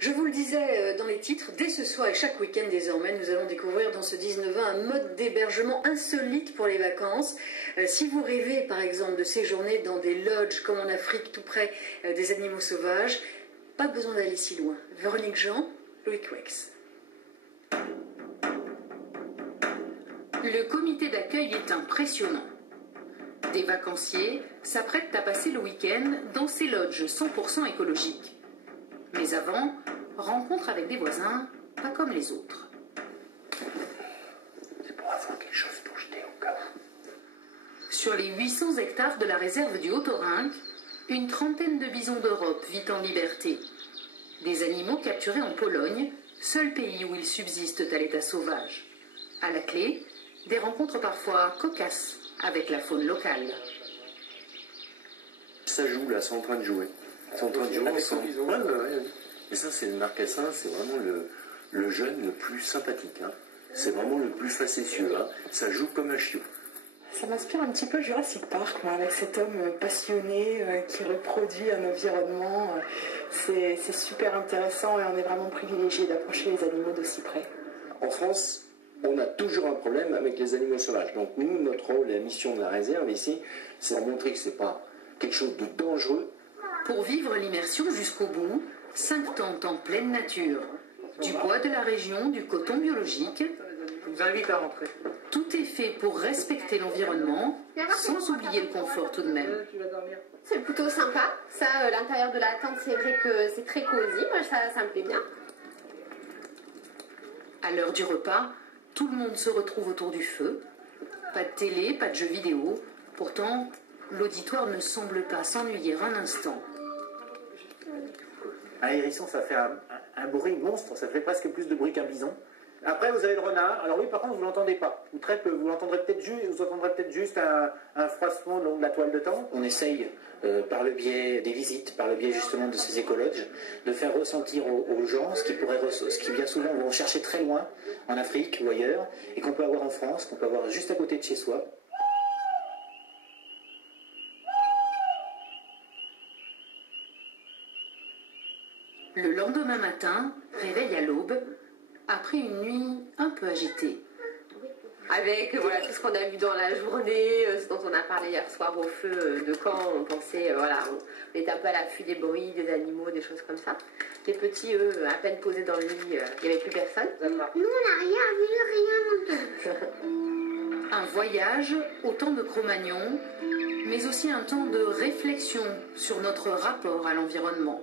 Je vous le disais dans les titres, dès ce soir et chaque week-end désormais, nous allons découvrir dans ce 19-20 un mode d'hébergement insolite pour les vacances. Si vous rêvez par exemple de séjourner dans des lodges comme en Afrique, tout près des animaux sauvages, pas besoin d'aller si loin. Véronique Jean, Loïc Wex. Le comité d'accueil est impressionnant. Des vacanciers s'apprêtent à passer le week-end dans ces lodges 100% écologiques. Mais avant, rencontre avec des voisins, pas comme les autres. C'est pour avoir quelque chose pour jeter au cas. Sur les 800 hectares de la réserve du Haut-Orynque, une trentaine de bisons d'Europe vit en liberté. Des animaux capturés en Pologne, seul pays où ils subsistent à l'état sauvage. À la clé, des rencontres parfois cocasses avec la faune locale. Ça joue là, c'est en train de jouer. C'est en train de jouer ensemble. Ouais. Et ça, c'est le marcassin, c'est vraiment le jeune le plus sympathique. Hein. C'est vraiment le plus facétieux. Hein. Ça joue comme un chiot. Ça m'inspire un petit peu Jurassic Park, moi, avec cet homme passionné qui reproduit un environnement. C'est super intéressant et on est vraiment privilégié d'approcher les animaux d'aussi près. En France, on a toujours un problème avec les animaux sauvages. Donc nous, notre rôle et la mission de la réserve ici, c'est de montrer que ce n'est pas quelque chose de dangereux. Pour vivre l'immersion jusqu'au bout, 5 tentes en pleine nature. Du bois de la région, du coton biologique. Je vous invite à rentrer. Tout est fait pour respecter l'environnement, sans oublier le confort tout de même. C'est plutôt sympa. Ça, l'intérieur de la tente, c'est vrai que c'est très cosy. Moi, ça me plaît bien. À l'heure du repas, tout le monde se retrouve autour du feu. Pas de télé, pas de jeux vidéo. Pourtant, l'auditoire ne semble pas s'ennuyer un instant. Un hérisson, ça fait un bruit monstre. Ça fait presque plus de bruit qu'un bison. Après, vous avez le renard. Alors oui, par contre, vous ne l'entendez pas. Ou très peu. Vous entendrez peut-être juste un froissement le long de la toile de tente. On essaye, par le biais des visites, par le biais justement de ces écologes, de faire ressentir aux gens ce qui bien souvent vont chercher très loin, en Afrique ou ailleurs, et qu'on peut avoir en France, qu'on peut avoir juste à côté de chez soi. Le lendemain matin, réveil à l'aube, après une nuit un peu agitée. Avec voilà, tout ce qu'on a vu dans la journée, ce dont on a parlé hier soir au feu de camp, on pensait, on était un peu à l'affût des bruits, des animaux, des choses comme ça. Les petits, eux, à peine posés dans le lit, il n'y avait plus personne. Nous, on n'a rien vu, rien entendu. Un voyage au temps de Cro-Magnon, mais aussi un temps de réflexion sur notre rapport à l'environnement.